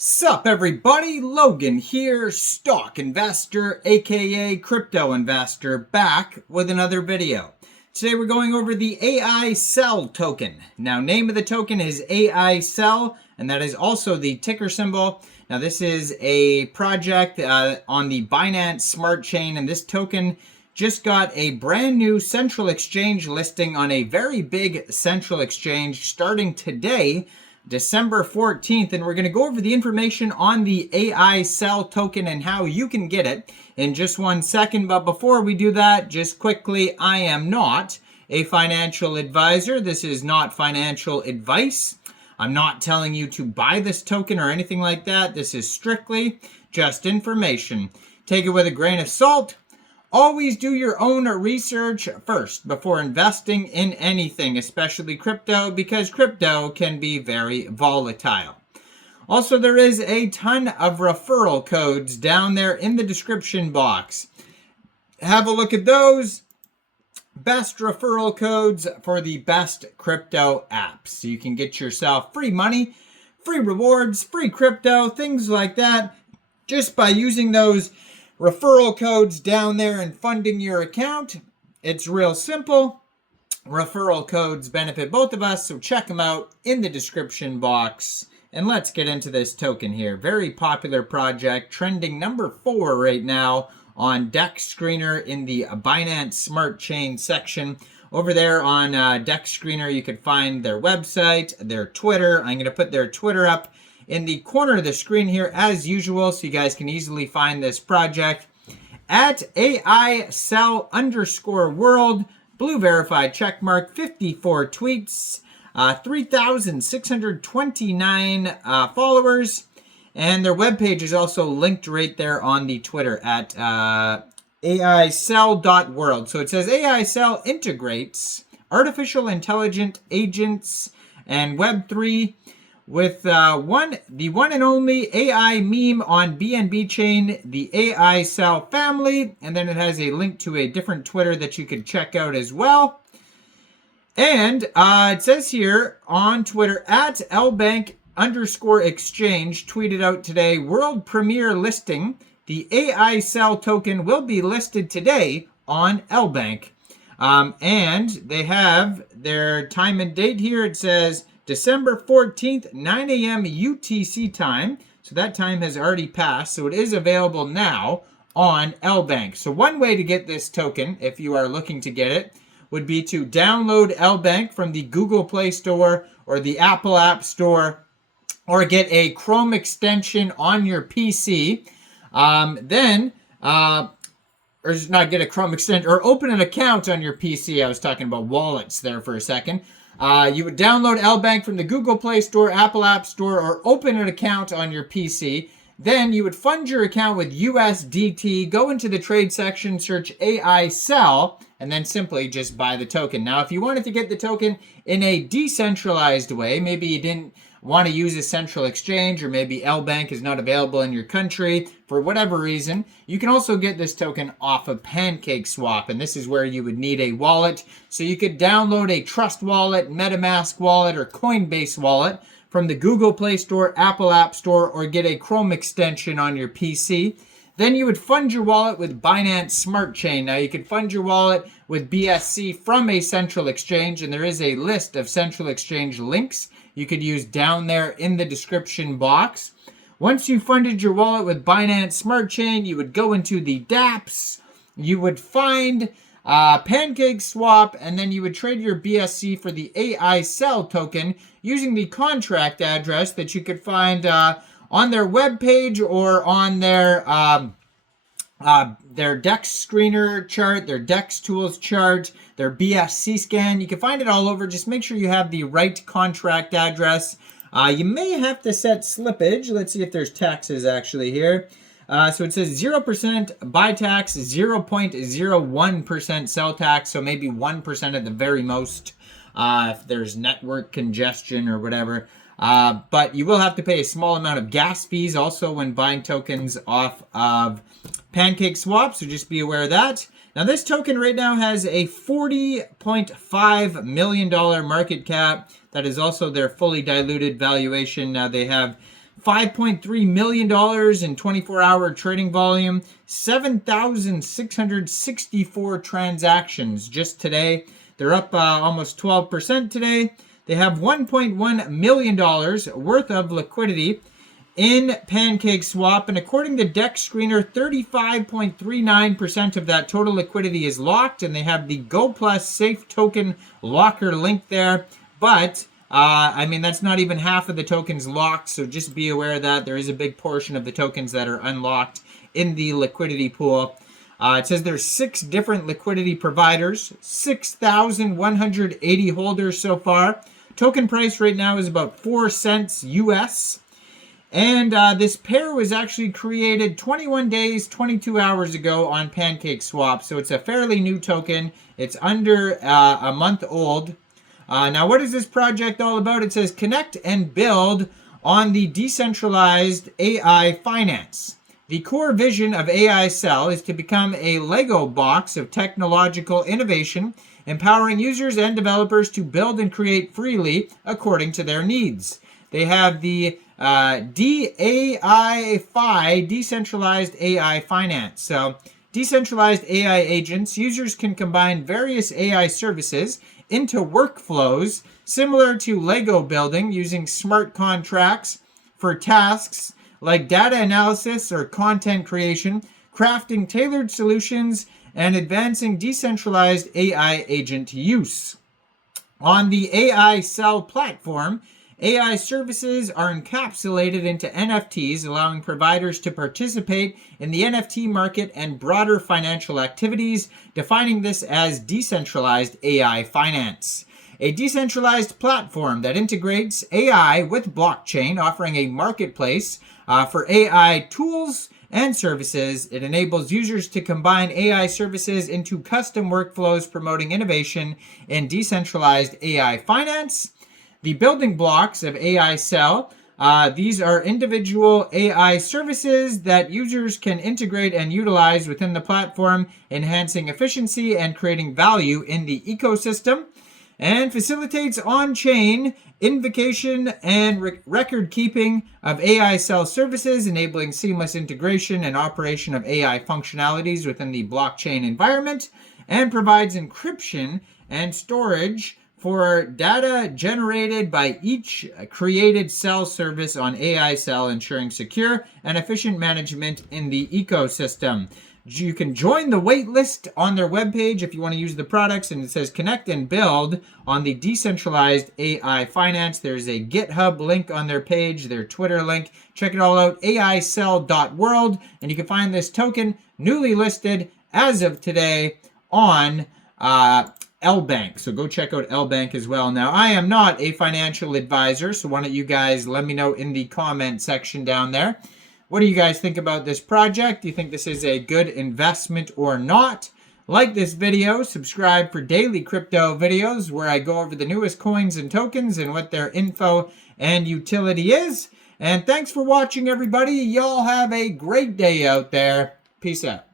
Sup everybody, Logan here, stock investor aka crypto investor, back with another video. Today we're going over the Aicell token. Now name of the token is Aicell, and that is also the ticker symbol. Now this is a project on the Binance Smart Chain, and this token just got a brand new central exchange listing on a very big central exchange starting today, December 14th, and we're going to go over the information on the Aicell token and how you can get it in just 1 second. But before we do that, just quickly, I am not a financial advisor. This is not financial advice. I'm not telling you to buy this token or anything like that. This is strictly just information. Take it with a grain of salt. Always do your own research first before investing in anything, especially crypto, because crypto can be very volatile. Also, there is a ton of referral codes down there in the description box. Have a look at those. Best referral codes for the best crypto apps. So you can get yourself free money, free rewards, free crypto, things like that, just by using those referral codes down there and funding your account. It's real simple. Referral codes benefit both of us, so check them out in the description box. And let's get into this token here. Very popular project, trending number 4 right now on DEX Screener in the Binance Smart Chain section. Over there on DEX Screener, you could find their website, their Twitter. I'm going to put their Twitter up in the corner of the screen here as usual, so you guys can easily find this project at Aicell_world, blue verified checkmark, 54 tweets, 3,629 followers, and their webpage is also linked right there on the Twitter at Aicell.world. So it says Aicell integrates artificial intelligent agents and Web3 with the one and only AI meme on BNB chain, the Aicell family, and then it has a link to a different Twitter that you could check out as well. And it says here on Twitter at Lbank_exchange tweeted out today, world premiere listing. The Aicell token will be listed today on Lbank. And they have their time and date here. It says December 14th, 9 a.m. UTC time. So that time has already passed. So it is available now on Lbank. So one way to get this token, if you are looking to get it, would be to download Lbank from the Google Play Store or the Apple App Store, or get a Chrome extension on your PC. Or just not get a Chrome extension, or open an account on your PC. I was talking about wallets there for a second. You would download Lbank from the Google Play Store, Apple App Store, or open an account on your PC. Then you would fund your account with USDT, go into the trade section, search Aicell, and then simply just buy the token. Now, if you wanted to get the token in a decentralized way, maybe you didn't want to use a central exchange, or maybe Lbank is not available in your country for whatever reason, you can also get this token off of Pancakeswap, and this is where you would need a wallet. So you could download a Trust Wallet, MetaMask wallet, or Coinbase wallet from the Google Play Store, Apple App Store, or get a Chrome extension on your PC. Then you would fund your wallet with Binance Smart Chain. Now you could fund your wallet with BSC from a central exchange, and there is a list of central exchange links you could use down there in the description box. Once you funded your wallet with Binance Smart Chain, you would go into the dApps, you would find Pancakeswap, and then you would trade your BSC for the Aicell token using the contract address that you could find on their webpage or on their DEX Screener chart, their DEX Tools chart, their BSC scan. You can find it all over. Just make sure you have the right contract address. You may have to set slippage. Let's see if there's taxes actually here. So it says 0% buy tax, 0.01% sell tax, so maybe 1% at the very most if there's network congestion or whatever. But you will have to pay a small amount of gas fees also when buying tokens off of Pancakeswap, so just be aware of that. Now this token right now has a $40.5 million market cap. That is also their fully diluted valuation. Now they have $5.3 million in 24-hour trading volume, 7,664 transactions just today. They're up almost 12% today. They have $1.1 million worth of liquidity in Pancakeswap, and according to Dex Screener, 35.39% of that total liquidity is locked, and they have the Go Plus Safe Token Locker link there. But I mean, that's not even half of the tokens locked, so just be aware of that. There is a big portion of the tokens that are unlocked in the liquidity pool. It says there's 6 different liquidity providers, 6,180 holders so far. Token price right now is about 4 cents US. And this pair was actually created 21 days, 22 hours ago on Pancakeswap. So it's a fairly new token. It's under a month old. Now, what is this project all about? It says connect and build on the decentralized AI finance. The core vision of Aicell is to become a Lego box of technological innovation, empowering users and developers to build and create freely according to their needs. They have the DAI-FI, Decentralized AI Finance. So, decentralized AI agents, users can combine various AI services into workflows similar to Lego building using smart contracts for tasks like data analysis or content creation, crafting tailored solutions, and advancing decentralized AI agent use. On the Aicell platform, AI services are encapsulated into NFTs, allowing providers to participate in the NFT market and broader financial activities, defining this as decentralized AI finance. A decentralized platform that integrates AI with blockchain, offering a marketplace for AI tools and services. It enables users to combine AI services into custom workflows, promoting innovation in decentralized AI finance. The building blocks of Aicell, these are individual AI services that users can integrate and utilize within the platform, enhancing efficiency and creating value in the ecosystem, and facilitates on-chain invocation and record keeping of Aicell services, enabling seamless integration and operation of AI functionalities within the blockchain environment, and provides encryption and storage for data generated by each created cell service on Aicell, ensuring secure and efficient management in the ecosystem. You can join the waitlist on their webpage if you want to use the products, and it says connect and build on the decentralized AI finance. There's a GitHub link on their page, their Twitter link. Check it all out, aicell.world, and you can find this token newly listed as of today on Lbank. So go check out Lbank as well. Now, I am not a financial advisor, so why don't you guys let me know in the comment section down there. What do you guys think about this project? Do you think this is a good investment or not? Like this video, subscribe for daily crypto videos where I go over the newest coins and tokens and what their info and utility is. And thanks for watching, everybody. Y'all have a great day out there. Peace out.